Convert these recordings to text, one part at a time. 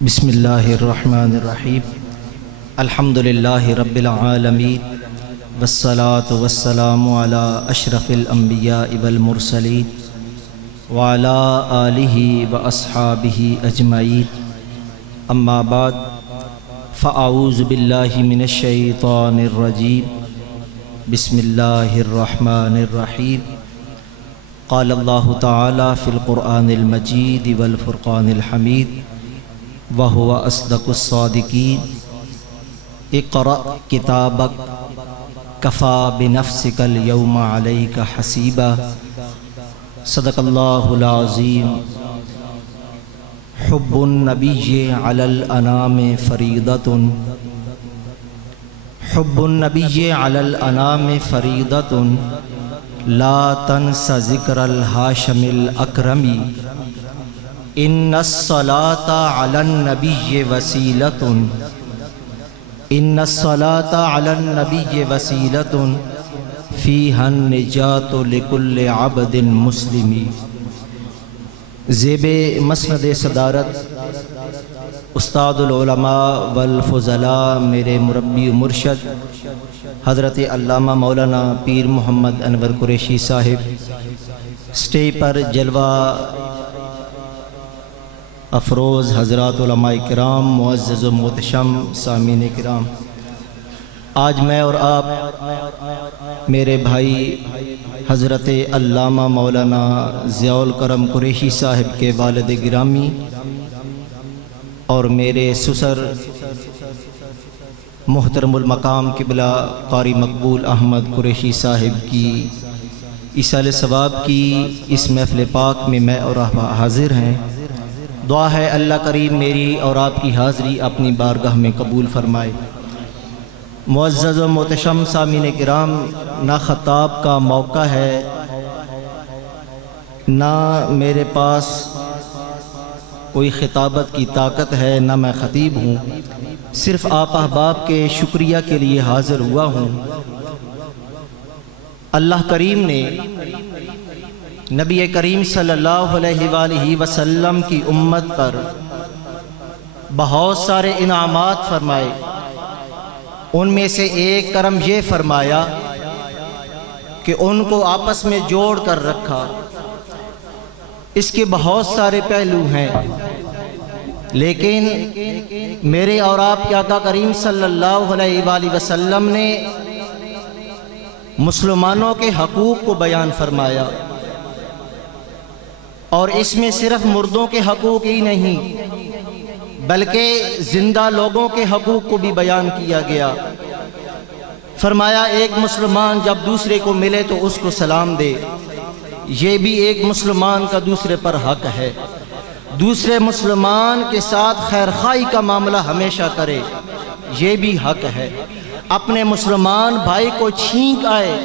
بسم اللہ الرحمن الرحیم الحمدللہ رب العالمین والصلاة والسلام علی اشرف الانبیاء والمرسلین وعلی آلہ واصحابہ اجمعین اما بعد فاعوذ باللہ من الشیطان الرجیم بسم اللہ الرحمن الرحیم قال اللہ تعالی فی القرآن المجید والفرقان الحمید وَهُوَ أَصْدَقُ الصَّادِقِينَ اقرأ کتابک کفیٰ بنفسک اليوم علیک حسیبا صدق اللہ العظیم حب النبی علی الانام فریضۃ حب النبی علی الانام فریضۃ لا تنس ذکر الہاشم الاکرمی ان الصلاة علی النبی وسیلۃ ان الصلاة علی النبی وسیلۃ فیہا النجات لکل عبد مسلم۔ زیب مسند صدارت استاد العلماء والفضلاء میرے مربی و مرشد حضرت علامہ مولانا پیر محمد انور قریشی صاحب، سٹیج پر جلوہ افروز حضرات علماء کرام، معزز و محتشم سامعین کرام، آج میں اور آپ میرے بھائی حضرت علامہ مولانا ضیاء الکرم قریشی صاحب کے والد گرامی اور میرے سسر محترم المقام قبلہ قاری مقبول احمد قریشی صاحب کی ایصال ثواب کی اس محفل پاک میں میں اور آپ حاضر ہیں۔ دعا ہے اللہ کریم میری اور آپ کی حاضری اپنی بارگاہ میں قبول فرمائے۔ معزز و محتشم سامعین کرام، نہ خطاب کا موقع ہے، نہ میرے پاس کوئی خطابت کی طاقت ہے، نہ میں خطیب ہوں، صرف آپ احباب کے شکریہ کے لیے حاضر ہوا ہوں۔ اللہ کریم نے نبی کریم صلی اللہ علیہ وآلہ وسلم کی امت پر بہت سارے انعامات فرمائے، ان میں سے ایک کرم یہ فرمایا کہ ان کو آپس میں جوڑ کر رکھا۔ اس کے بہت سارے پہلو ہیں، لیکن میرے اور آپ کے آقا کریم صلی اللہ علیہ وآلہ وسلم نے مسلمانوں کے حقوق کو بیان فرمایا، اور اس میں صرف مردوں کے حقوق ہی نہیں بلکہ زندہ لوگوں کے حقوق کو بھی بیان کیا گیا۔ فرمایا ایک مسلمان جب دوسرے کو ملے تو اس کو سلام دے، یہ بھی ایک مسلمان کا دوسرے پر حق ہے۔ دوسرے مسلمان کے ساتھ خیر خواہی کا معاملہ ہمیشہ کرے، یہ بھی حق ہے۔ اپنے مسلمان بھائی کو چھینک آئے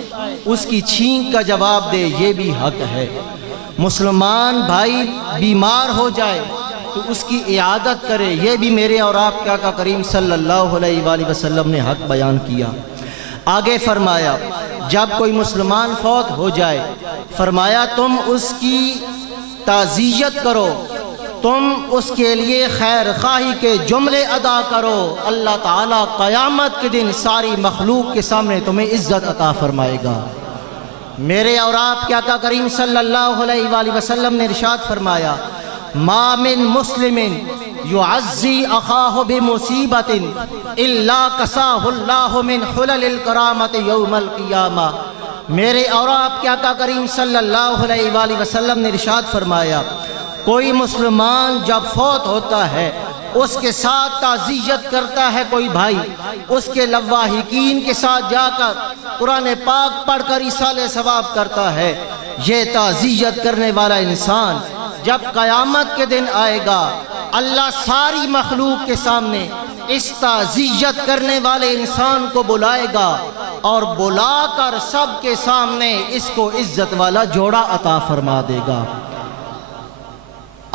اس کی چھینک کا جواب دے، یہ بھی حق ہے۔ مسلمان بھائی بیمار ہو جائے تو اس کی عیادت کرے، یہ بھی میرے اور آپ کے آقا کریم صلی اللہ علیہ وآلہ وسلم نے حق بیان کیا۔ آگے فرمایا جب کوئی مسلمان فوت ہو جائے، فرمایا تم اس کی تعزیت کرو، تم اس کے لیے خیر خواہی کے جملے ادا کرو، اللہ تعالیٰ قیامت کے دن ساری مخلوق کے سامنے تمہیں عزت عطا فرمائے گا۔ میرے اور آپ کے آقا کریم صلی اللہ علیہ وآلہ وسلم نے ارشاد فرمایا ما من مسلم یعزی اخاہ بمصیبت الا کساہ اللہ من حلل الکرامت یوم القیامہ۔ میرے اور آپ کے آقا کریم صلی اللہ علیہ وآلہ وسلم نے ارشاد فرمایا کوئی مسلمان جب فوت ہوتا ہے اس کے ساتھ تعزیت کرتا ہے کوئی بھائی، اس کے لواحقین کے ساتھ جا کر قرآن پاک پڑھ کر ایصال ثواب کرتا ہے، یہ تعزیت کرنے والا انسان جب قیامت کے دن آئے گا اللہ ساری مخلوق کے سامنے اس تعزیت کرنے والے انسان کو بلائے گا اور بلا کر سب کے سامنے اس کو عزت والا جوڑا عطا فرما دے گا۔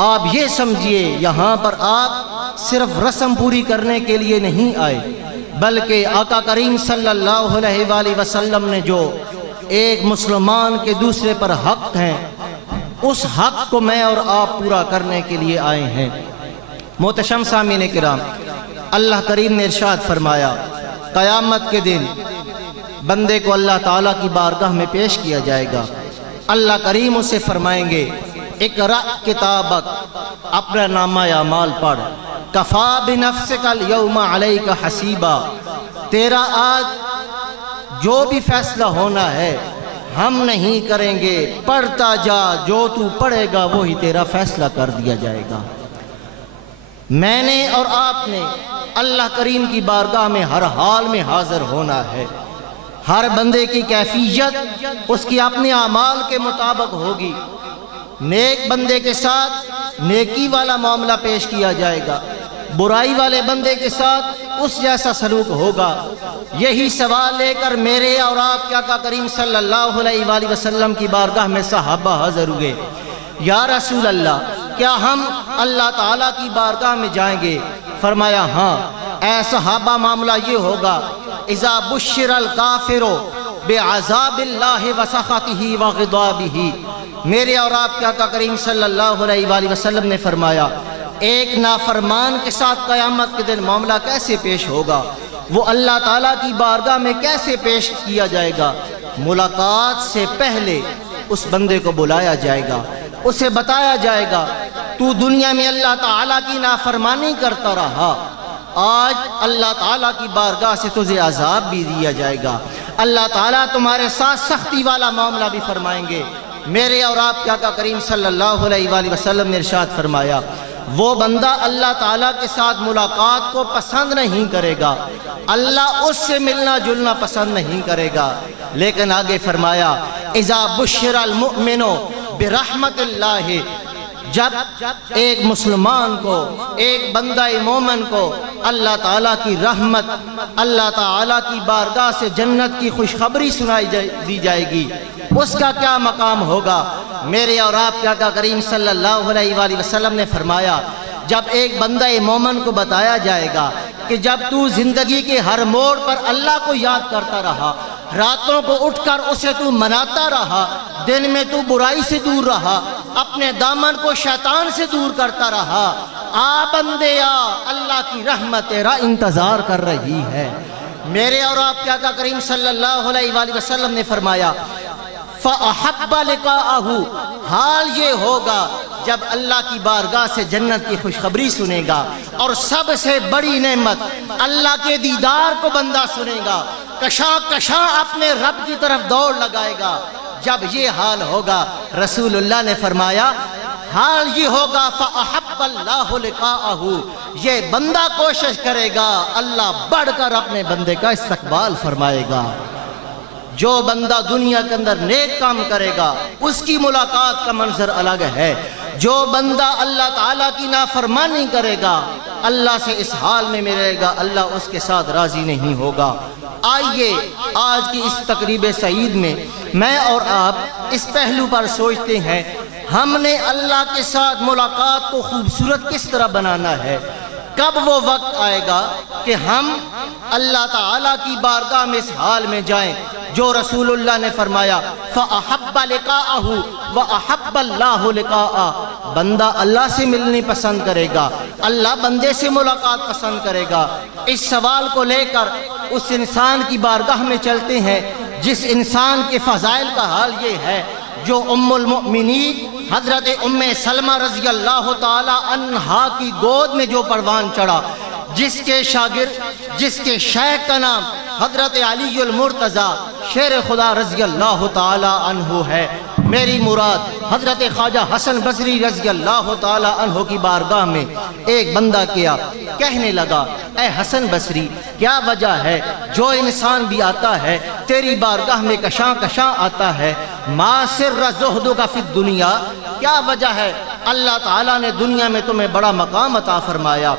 آپ یہ سمجھیے یہاں پر آپ صرف رسم پوری کرنے کے لیے نہیں آئے، بلکہ آقا کریم صلی اللہ علیہ وآلہ وسلم نے جو ایک مسلمان کے دوسرے پر حق ہیں اس حق کو میں اور آپ پورا کرنے کے لیے آئے ہیں۔ محتشم سامعین کرام، اللہ کریم نے ارشاد فرمایا قیامت کے دن بندے کو اللہ تعالیٰ کی بارگاہ میں پیش کیا جائے گا۔ اللہ کریم اسے فرمائیں گے اقرأ کتابک، اپنا نامہ اعمال پڑھ، کفا بنفسک الیوم علیک حسیبا، تیرا آج جو بھی فیصلہ ہونا ہے ہم نہیں کریں گے، پڑھتا جا، جو تو پڑھے گا وہی تیرا فیصلہ کر دیا جائے گا۔ میں نے اور آپ نے اللہ کریم کی بارگاہ میں ہر حال میں حاضر ہونا ہے۔ ہر بندے کی کیفیت اس کی اپنے اعمال کے مطابق ہوگی۔ نیک بندے کے ساتھ نیکی والا معاملہ پیش کیا جائے گا، برائی والے بندے کے ساتھ اس جیسا سلوک ہوگا۔ یہی سوال لے کر میرے اور آپ کے آقا کریم صلی اللہ علیہ وآلہ وسلم کی بارگاہ میں صحابہ حاضر ہوئے۔ یا رسول اللہ، کیا ہم اللہ تعالیٰ کی بارگاہ میں جائیں گے؟ فرمایا ہاں۔ اے صحابہ، معاملہ یہ ہوگا اذا بشر الکافر بعذاب اللہ وسخطہ وغضبہ۔ میرے اور آپ کے آقا کریم صلی اللہ علیہ وآلہ وسلم نے فرمایا ایک نافرمان کے ساتھ قیامت کے دن معاملہ کیسے پیش ہوگا، وہ اللہ تعالیٰ کی بارگاہ میں کیسے پیش کیا جائے گا؟ ملاقات سے پہلے اس بندے کو بلایا جائے گا، اسے بتایا جائے گا تو دنیا میں اللہ تعالیٰ کی نافرمانی کرتا رہا، آج اللہ تعالیٰ کی بارگاہ سے تجھے عذاب بھی دیا جائے گا، اللہ تعالیٰ تمہارے ساتھ سختی والا معاملہ بھی فرمائیں گے۔ میرے اور آپ کے آقا کریم صلی اللہ علیہ وآلہ وسلم نے ارشاد فرمایا وہ بندہ اللہ تعالیٰ کے ساتھ ملاقات کو پسند نہیں کرے گا، اللہ اس سے ملنا جلنا پسند نہیں کرے گا، لیکن آگے فرمایا اذا بشر المؤمن برحمت اللہ، جب ایک مسلمان کو، ایک بندہ مومن کو اللہ تعالیٰ کی رحمت، اللہ تعالیٰ کی بارگاہ سے جنت کی خوشخبری سنائی دی جائے گی، اس کا کیا مقام ہوگا؟ میرے اور آپ کے آقا کریم صلی اللہ علیہ وآلہ وسلم نے فرمایا جب ایک بندہ مومن کو بتایا جائے گا کہ جب تو زندگی کے ہر موڑ پر اللہ کو یاد کرتا رہا، راتوں کو اٹھ کر اسے تو مناتا رہا، دن میں تو برائی سے دور رہا، اپنے دامن کو شیطان سے دور کرتا رہا، آ بندے آ، اللہ کی رحمت تیرا انتظار کر رہی ہے۔ میرے اور آپ کے آقا کریم صلی اللہ علیہ وآلہ وسلم نے فرمایا فَأَحَبَّ لِقَاءَهُ، حال یہ ہوگا جب اللہ کی بارگاہ سے جنت کی خوشخبری سنے گا، اور سب سے بڑی نعمت اللہ کے دیدار کو بندہ سنے گا، کشاں کشاں اپنے رب کی طرف دوڑ لگائے گا۔ جب یہ حال ہوگا، رسول اللہ نے فرمایا حال یہ ہوگا فَأَحَبَّ اللَّهُ لِقَاءَهُ، یہ بندہ کوشش کرے گا اللہ بڑھ کر اپنے بندے کا استقبال فرمائے گا۔ جو بندہ دنیا کے اندر نیک کام کرے گا اس کی ملاقات کا منظر الگ ہے، جو بندہ اللہ تعالیٰ کی نافرمانی کرے گا اللہ سے اس حال میں ملے گا، اللہ اس کے ساتھ راضی نہیں ہوگا۔ آئیے آج کی اس تقریب سعید میں میں اور آپ اس پہلو پر سوچتے ہیں ہم نے اللہ کے ساتھ ملاقات کو خوبصورت کس طرح بنانا ہے۔ کب وہ وقت آئے گا کہ ہم اللہ تعالیٰ کی بارگاہ میں اس حال میں جائیں جو رسول اللہ نے فرمایا فَأَحَبَّ لِقَاءَهُ وَأَحَبَّ اللَّهُ لِقَاءَهُ، بندہ اللہ سے ملنی پسند کرے گا، اللہ بندے سے ملاقات پسند کرے گا۔ اس سوال کو لے کر اس انسان کی بارگاہ میں چلتے ہیں جس انسان کے فضائل کا حال یہ ہے جو ام المؤمنین حضرت ام سلمہ رضی اللہ تعالی عنہا کی گود میں جو پروان چڑھا، جس کے شاگرد، جس کے شیخ کا نام حضرت علی المرتضی شیر خدا رضی اللہ تعالی عنہ ہے۔ میری مراد حضرت خواجہ حسن بصری رضی اللہ تعالی عنہ کی بارگاہ میں ایک بندہ کیا، کہنے لگا اے حسن بصری کیا وجہ ہے جو انسان بھی آتا ہے تیری بارگاہ میں کشاں کشاں آتا ہے، ما سر زہدک فی الدنیا، کیا وجہ ہے اللہ تعالیٰ نے دنیا میں تمہیں بڑا مقام عطا فرمایا؟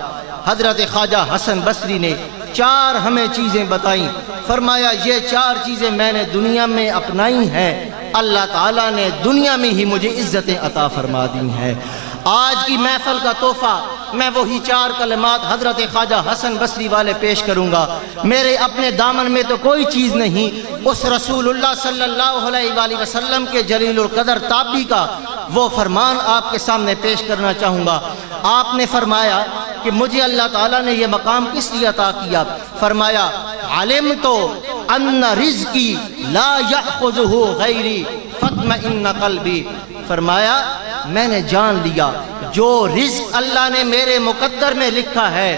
حضرت خواجہ حسن بصری نے چار ہمیں چیزیں بتائیں، فرمایا یہ چار چیزیں میں نے دنیا میں اپنائی ہیں، اللہ تعالیٰ نے دنیا میں ہی مجھے عزتیں عطا فرما دی ہیں۔ آج کی محفل کا تحفہ میں وہی چار کلمات حضرت خواجہ حسن بصری والے پیش کروں گا۔ میرے اپنے دامن میں تو کوئی چیز نہیں، اس رسول اللہ صلی اللہ علیہ وآلہ وسلم کے جلیل القدر تابعی کا وہ فرمان آپ کے سامنے پیش کرنا چاہوں گا۔ آپ نے فرمایا کہ مجھے اللہ تعالیٰ نے یہ مقام کس لیے عطا کیا؟ فرمایا علمت ان رزقی لا یأخذہ غیری فاطمئن قلبی، فرمایا میں نے جان لیا جو رزق اللہ نے میرے مقدر میں لکھا ہے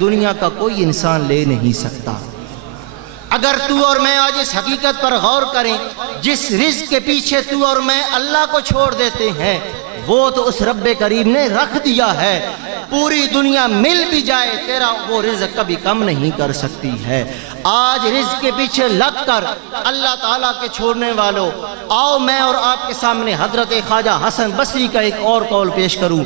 دنیا کا کوئی انسان لے نہیں سکتا۔ اگر تو اور میں آج اس حقیقت پر غور کریں، جس رزق کے پیچھے تو اور میں اللہ کو چھوڑ دیتے ہیں وہ تو اس رب کریم نے رکھ دیا ہے، پوری دنیا مل بھی جائے تیرا وہ رزق کبھی کم نہیں کر سکتی ہے۔ آج رزق کے پیچھے لگ کر اللہ تعالیٰ کے چھوڑنے والوں، آؤ میں اور آپ کے سامنے حضرت خواجہ حسن بصری کا ایک اور قول پیش کروں۔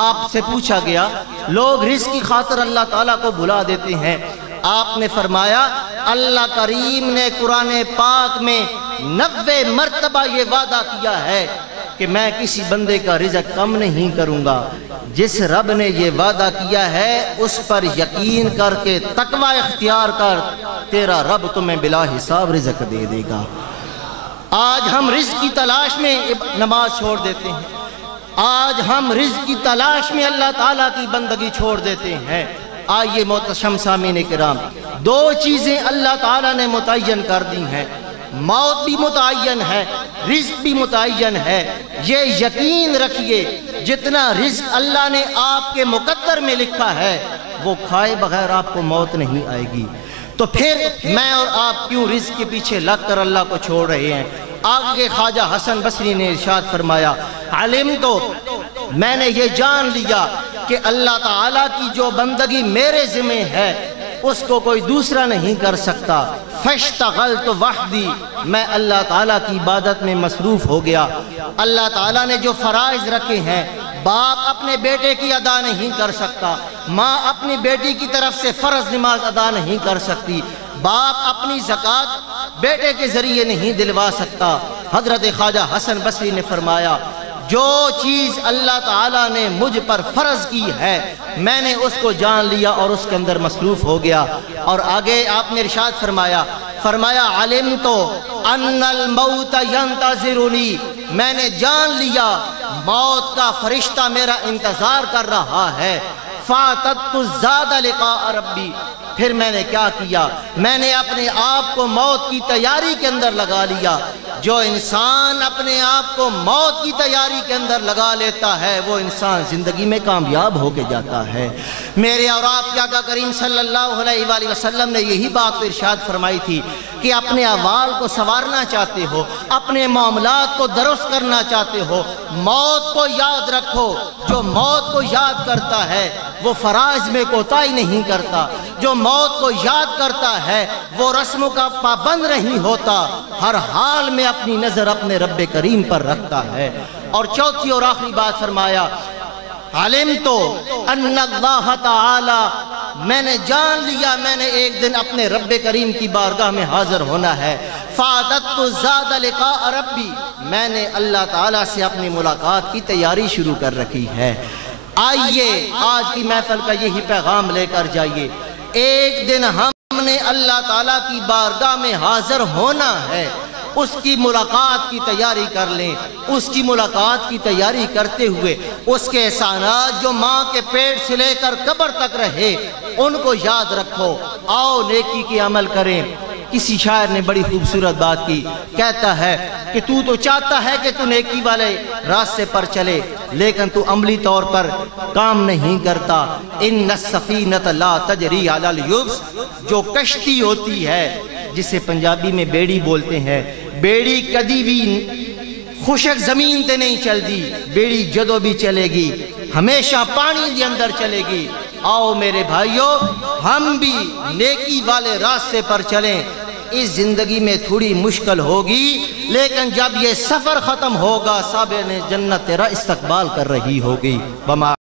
آپ سے پوچھا گیا لوگ رزق کی خاطر اللہ تعالیٰ کو بھلا دیتے ہیں، آپ نے فرمایا اللہ کریم نے قرآن پاک میں 90 مرتبہ یہ وعدہ کیا ہے کہ میں کسی بندے کا رزق کم نہیں کروں گا۔ جس رب نے یہ وعدہ کیا ہے اس پر یقین کر کے تقوی اختیار کر، تیرا رب تمہیں بلا حساب رزق دے دے گا۔ آج ہم رزق کی تلاش میں نماز چھوڑ دیتے ہیں، آج ہم رزق کی تلاش میں اللہ تعالیٰ کی بندگی چھوڑ دیتے ہیں۔ آئیے محترم سامعین کرام، دو چیزیں اللہ تعالیٰ نے متعین کر دی ہیں، موت بھی متعین ہے، رزق بھی متعین ہے۔ یہ یقین رکھیے جتنا رزق اللہ نے آپ کے مقدر میں لکھا ہے وہ کھائے بغیر آپ کو موت نہیں آئے گی، تو پھر میں اور آپ کیوں رزق کے پیچھے لگ کر اللہ کو چھوڑ رہے ہیں؟ آگے خواجہ حسن بصری نے ارشاد فرمایا علمت، میں نے یہ جان لیا کہ اللہ تعالیٰ کی جو بندگی میرے ذمہ ہے اس کو کوئی دوسرا نہیں کر سکتا، فاشتغلت وحدی، میں اللہ تعالیٰ کی عبادت میں مصروف ہو گیا۔ اللہ تعالیٰ نے جو فرائض رکھے ہیں باپ اپنے بیٹے کی ادا نہیں کر سکتا، ماں اپنی بیٹی کی طرف سے فرض نماز ادا نہیں کر سکتی، باپ اپنی زکوٰۃ بیٹے کے ذریعے نہیں دلوا سکتا۔ حضرت خواجہ حسن بصری نے فرمایا جو چیز اللہ تعالیٰ نے مجھ پر فرض کی ہے میں نے اس کو جان لیا اور اس کے اندر مصروف ہو گیا۔ اور آگے آپ نے ارشاد فرمایا علمت ان الموت ینتظرنی، میں نے جان لیا موت کا فرشتہ میرا انتظار کر رہا ہے، فاتت الزاد لقاء ربی، پھر میں نے کیا کیا؟ میں نے اپنے آپ کو موت کی تیاری کے اندر لگا لیا۔ جو انسان اپنے آپ کو موت کی تیاری کے اندر لگا لیتا ہے وہ انسان زندگی میں کامیاب ہو کے جاتا ہے۔ میرے اور آپ کے آقا کریم صلی اللہ علیہ وآلہ وسلم نے یہی بات ارشاد فرمائی تھی کہ اپنے احوال کو سنوارنا چاہتے ہو، اپنے معاملات کو درست کرنا چاہتے ہو، موت کو یاد رکھو۔ جو موت کو یاد کرتا ہے وہ فرائض میں کوتاہی نہیں کرتا، جو موت کو یاد کرتا ہے وہ رسموں کا پابند نہیں ہوتا، ہر حال میں اپنی نظر اپنے رب کریم پر رکھتا ہے۔ اور چوتھی اور آخری بات فرمایا علمت ان اللہ تعالی، میں نے جان لیا میں نے ایک دن اپنے رب کریم کی بارگاہ میں حاضر ہونا ہے، فعددت الزاد لقاء ربی، میں نے اللہ تعالیٰ سے اپنی ملاقات کی تیاری شروع کر رکھی ہے۔ آئیے آج کی محفل کا یہی پیغام لے کر جائیے، ایک دن ہم نے اللہ تعالیٰ کی بارگاہ میں حاضر ہونا ہے، اس کی ملاقات کی تیاری کر لیں۔ اس کی ملاقات کی تیاری کرتے ہوئے اس کے احسانات جو ماں کے پیٹ سے لے کر قبر تک رہے ان کو یاد رکھو، آؤ نیکی کی عمل کریں۔ کسی شاعر نے بڑی خوبصورت بات کی، کہتا ہے کہ تو چاہتا ہے کہ تو نیکی والے راستے پر چلے لیکن تو عملی طور پر کام نہیں کرتا۔ ان السفینۃ لا تجری علی الیبس، جو کشتی ہوتی ہے جسے پنجابی میں بیڑی بولتے ہیں، بیڑی کدی بھی خشک زمین تے نہیں چل دی، بیڑی جدو بھی چلے گی ہمیشہ پانی دے اندر چلے گی۔ آؤ میرے بھائیو ہم بھی نیکی والے راستے پر چلیں۔ اس زندگی میں تھوڑی مشکل ہوگی لیکن جب یہ سفر ختم ہوگا صاحب نے جنت تیرا استقبال کر رہی ہوگی۔